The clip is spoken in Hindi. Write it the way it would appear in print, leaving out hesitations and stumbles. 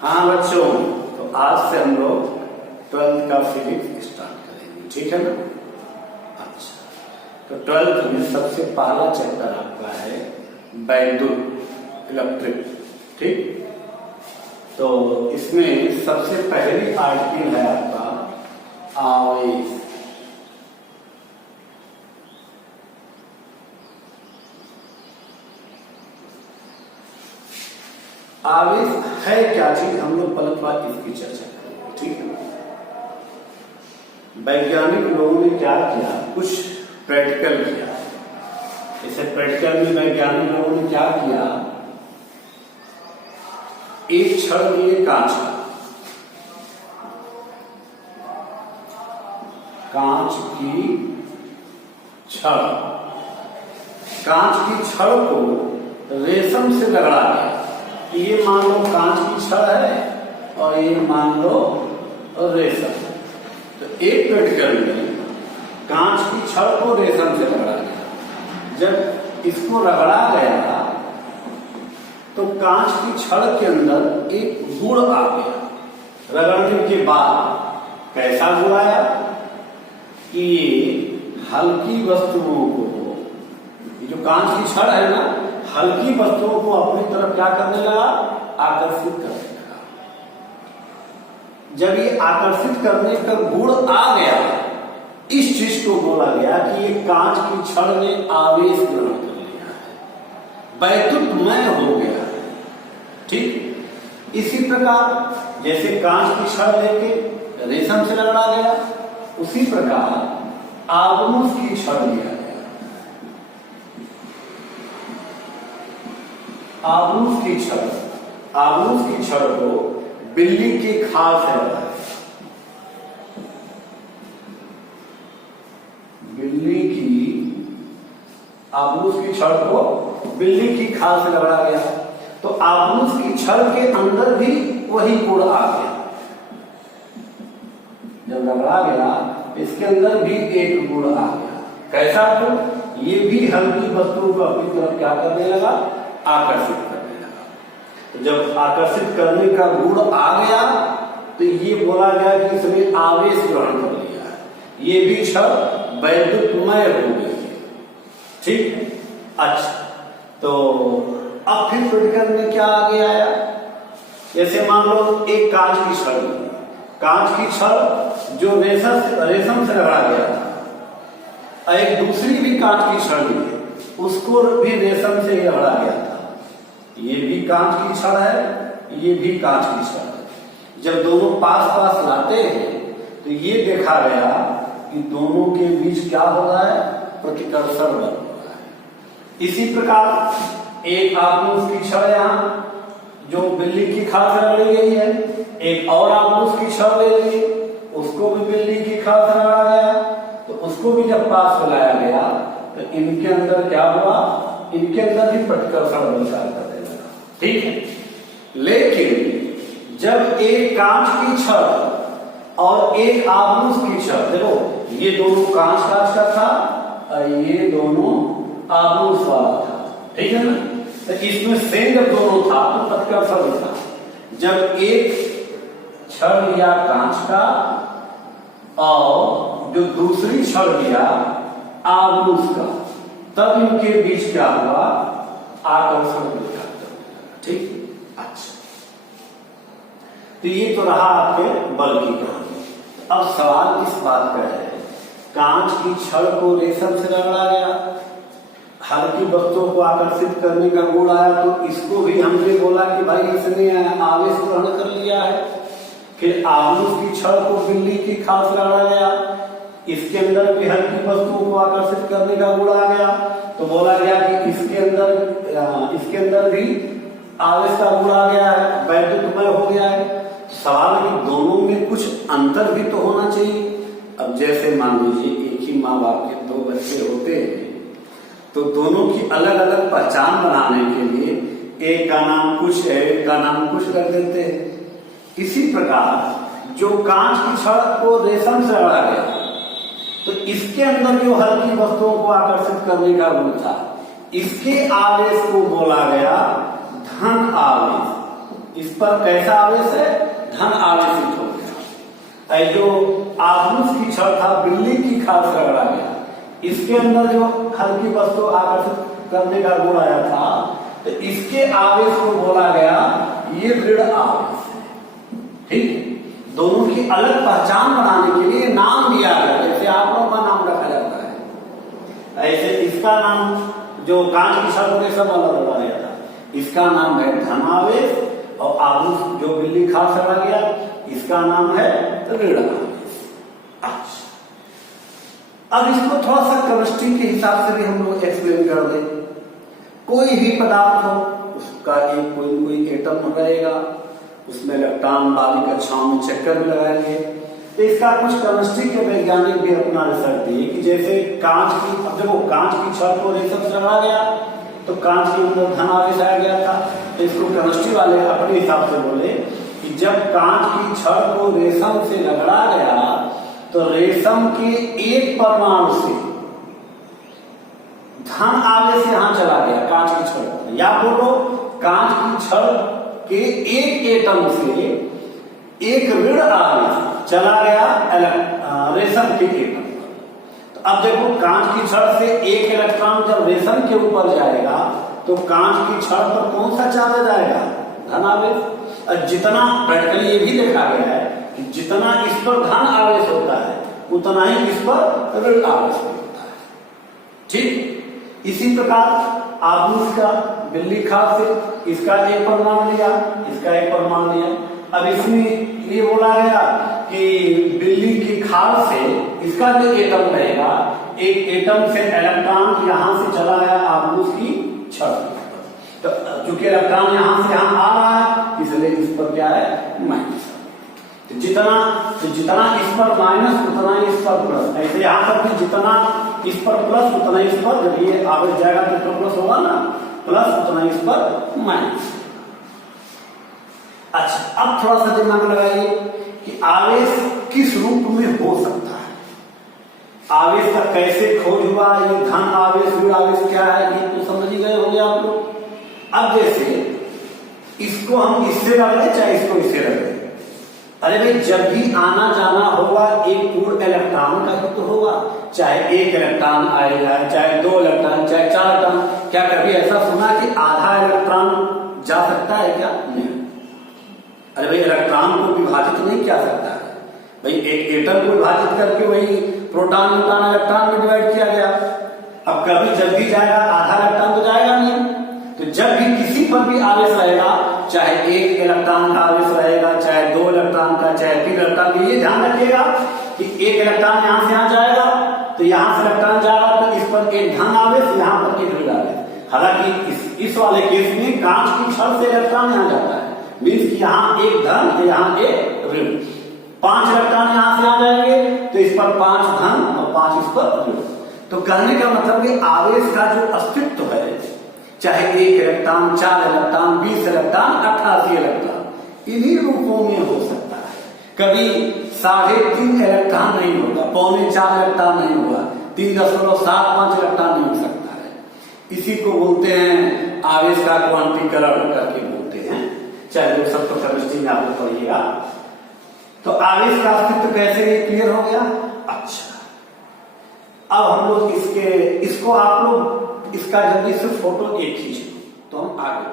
हाँ बच्चों, तो आज से हम लोग 12th का फिजिक्स स्टार्ट करेंगे, ठीक है ना। अच्छा, तो 12th में सबसे पहला चैप्टर आपका है वैद्युत, इलेक्ट्रिक, ठीक। तो इसमें सबसे पहली आर्टिकल है आपका आवेश। आवेश है क्या चीज, हम लोग पलट बार इसकी चर्चा करेंगे, ठीक है। वैज्ञानिक लोगों ने क्या किया, कुछ प्रैक्टिकल किया। जैसे प्रैक्टिकल में वैज्ञानिक लोगों ने क्या किया, एक छड़ लिए कांच की छड़, कांच की छड़ को रेशम से रगड़ा गया। ये मान लो कांच की छड़ है और ये मान लो रेशम। तो एक प्रैक्टिकल में कांच की छड़ को रेशम से रगड़ा गया। जब इसको रगड़ा गया तो कांच की छड़ के अंदर एक गुण आ गया। रगड़ने के बाद कैसा गुण आया कि ये हल्की वस्तुओं को, ये जो कांच की छड़ है ना, हल्की वस्तुओं को अपनी तरफ क्या करने लगा, आकर्षित करने लगा। जब ये आकर्षित करने का गुण आ गया, इस चीज को बोला गया कि ये कांच की छड़ ने आवेश ग्रहण कर लिया है, वैद्युतमय हो गया है, ठीक। इसी प्रकार जैसे कांच की छड़ लेके रेशम से रगड़ा गया, उसी प्रकार आबनूस की छड़ लिया गया। आबनूस की छड़ को बिल्ली की खाल से रगड़ा गया। आबनूस की छड़ को बिल्ली की खाल से रगड़ा गया। तो आबनूस की छड़ के अंदर भी वही गुण आ गया। जब रगड़ा गया इसके अंदर भी एक गुण आ गया। कैसा गुण, ये भी हल्की वस्तुओं को अपनी तरफ क्या करने लगा, आकर्षित करने लगा। तो जब आकर्षित करने का गुण आ गया तो ये बोला गया कि इसने आवेश ग्रहण कर लिया है, ये भी छड़ वैद्युतमय हो गई है, ठीक। अच्छा, तो अब फिर प्रैक्टिकल में क्या आगे आया, जैसे मान लो एक कांच की छड़ जो रेशम से रगड़ा गया था, एक दूसरी भी कांच की छड़ ली, उसको भी रेशम से रगड़ा गया था। ये भी कांच की छड़ है, ये भी कांच की छड़ है। जब दोनों पास पास लाते हैं तो ये देखा गया कि दोनों के बीच क्या हो रहा है, प्रतिकर्षण बल हो रहा है। इसी प्रकार एक आबनूस की छड़ यहाँ जो बिल्ली की खाल से रगड़ी गई है, एक और आबनूस की छड़ ले ली, उसको भी बिल्ली की खाल से रगड़ा गया। तो उसको भी जब पास लाया गया तो इनके अंदर क्या हुआ, इनके अंदर भी प्रतिकर्षण बल कार्य करने लगा, ठीक है। लेकिन जब एक कांच की छड़ और एक आबनूस की छड़, देखो ये दोनों कांच का था और ये दोनों आबनूस वाला था, ठीक है ना। तो इसमें सेम जब दोनों था तो प्रतिकर्षण था। जब एक छड़ लिया कांच का और जो दूसरी छड़ लिया आबनूस का, तब इनके बीच क्या हुआ, आकर्षण बल, ठीक। अच्छा, तो ये तो रहा आपके बल की कहानी। अब सवाल इस बात का है, कांच की छड़ को रेशम से रगड़ा गया, हल्की वस्तुओं को आकर्षित करने का गुण आया, तो इसको भी हमने बोला कि भाई इसने आवेश ग्रहण कर लिया है। फिर आबनूस की छड़ को बिल्ली की खाल से रगड़ा गया, इसके अंदर भी हल्की वस्तुओं को आकर्षित करने का गुण आ गया, तो बोला गया कि इसके अंदर भी आवेश का गुण आ गया है, वैद्युतमय हो गया है। सवाल है कि दोनों में कुछ अंतर भी तो होना चाहिए। अब जैसे मान लीजिए एक ही माँ बाप के दो बच्चे होते हैं, तो दोनों की अलग अलग पहचान बनाने के लिए एक का नाम कुछ है, एक का नाम कुछ रख देते हैं। इसी प्रकार जो कांच की छड़ को रेशम से रगड़ा गया, तो इसके अंदर जो हल्की वस्तुओं को आकर्षित करने का गुण था, इसके आवेश को बोला गया धन आवेश। इस पर कैसा आवेश है, धन आवेशित हो गया। जो आगुस की छड़ था, बिल्ली की खाल से रगड़ा गया, इसके अंदर जो हल्की वस्तु आकर्षित करने का गुण आया था, तो इसके आवेश को बोला गया ये ऋण आवेश है। ठीक, दोनों की अलग पहचान बनाने के लिए नाम दिया गया, जैसे आप लोगों का नाम रखा जाता है, ऐसे इसका नाम जो कांच की छड़ को सब अलग रखा गया था, इसका नाम है धन आवेश, और आगुस जो बिल्ली खाल से रगड़ा गया, इसका नाम है ऋण आवेश। अच्छा, अब इसको थोड़ा सा केमिस्ट्री के हिसाब से भी हम लोग एक्सप्लेन कर दें। कोई भी पदार्थ हो, उसका एक कोई एटम रहेगा, उसमें इलेक्ट्रॉन वाली कक्षाओं में चक्कर भी लगाएंगे। तो इसका कुछ केमिस्ट्री के वैज्ञानिक भी अपना रिसर्च दिए कि जैसे कांच की, अब देखो कांच की छड़ को रेशम से रगड़ा गया तो कांच के अंदर धन आवेश आ गया था। तो इसको केमिस्ट्री वाले अपने हिसाब से बोले कि जब कांच की छड़ को रेशम से रगड़ा गया तो रेशम के एक परमाणु से धन आवेश यहां चला गया कांच की छड़ पर, या बोलो कांच की छड़ के एक एटम से एक ऋण आवेश चला गया रेशम के एटम पर। तो अब देखो कांच की छड़ से एक इलेक्ट्रॉन जब रेशम के ऊपर जाएगा तो कांच की छड़ पर कौन सा चार्ज जाएगा, धन आवेश। और जितना प्रैक्टिकली ये भी देखा गया है कि जितना इस पर धन आवेश होता है उतना ही इस पर ऋण आवेश होता है। ठीक, इसी प्रकार आगुस का बिल्ली खाल से इसका एक परमाणु लिया, इसका एक परमाणु लिया। अब इसमें ये बोला गया कि बिल्ली की खाल से इसका जो एटम रहेगा, एक एटम से इलेक्ट्रॉन यहां से चला गया आगुस की छड़, तो चूंकि इलेक्ट्रॉन यहां से यहां आ रहा है इसलिए इस पर क्या है, माइनस। तो जितना इस पर माइनस उतना ही इस पर प्लस, ऐसे यहां पर भी जितना इस पर प्लस उतना इस पर, जब ये आवेश जाएगा तो प्लस होगा ना, प्लस उतना इस पर माइनस। अच्छा, अब थोड़ा सा दिमाग लगाइए कि आवेश किस रूप में हो सकता है, आवेश का कैसे खोज हुआ, ये धन आवेश ऋण आवेश क्या है, ये तो समझ ही गए होंगे आप लोग। अब जैसे इसको हम इससे रख लें चाहे इसको इससे रख लें, अरे भाई जब भी आना जाना होगा एक पूर्ण इलेक्ट्रॉन का ही तो होगा, चाहे एक इलेक्ट्रॉन आएगा, चाहे दो इलेक्ट्रॉन, चाहे चार इलेक्ट्रॉन। क्या कभी ऐसा सुना कि आधा इलेक्ट्रॉन जा सकता है क्या, नहीं। अरे भाई इलेक्ट्रॉन को विभाजित नहीं किया सकता है, भाई एक एटम को विभाजित करके वही प्रोटॉन न्यूट्रॉन इलेक्ट्रॉन में डिवाइड किया गया। अब कभी जब भी जाएगा आधा इलेक्ट्रॉन तो जाएगा नहीं। तो जब भी किसी पर भी आवेश रहेगा, चाहे एक इलेक्ट्रॉन का आवेश रहेगा, चाहे दो इलेक्ट्रॉन का, चाहे तीन इलेक्ट्रॉन का, ये ध्यान रखिएगा कि एक इलेक्ट्रॉन यहां से यहां जाएगा तो यहां से इलेक्ट्रॉन जाएगा तो इस पर एक धन आवेश, यहां पर एक ऋण आवेश। हालांकि इस वाले केस में कांच की छड़ से इलेक्ट्रॉन यहां जाता है, मीन्स कि यहां एक धन यहां एक ऋण, 5 इलेक्ट्रॉन यहां से यहां जाएंगे तो इस पर 5 धन और 5 इस पर ऋण। तो कहने का मतलब कि आवेश का जो अस्तित्व है, चाहे एक इलेक्ट्रॉन, 4 इलेक्ट्रॉन, 20 इलेक्ट्रॉन, 88 इलेक्ट्रॉन, इन्हीं रूपों में हो सकता है। कभी 3.5 इलेक्ट्रॉन नहीं होगा, 3.25 इलेक्ट्रॉन नहीं होगा, 3.75 इलेक्ट्रॉन नहीं हो सकता है। इसी को बोलते हैं आवेश का क्वांटीकरण करके बोलते हैं, चाहे लोग सब तो केमिस्ट्री में आप लोग पढ़िएगा। तो आवेश का अस्तित्व कैसे क्लियर हो गया। अच्छा, अब हम लोग इसको आप लोग इसका जल्दी से फोटो एक खींचे तो हम आगे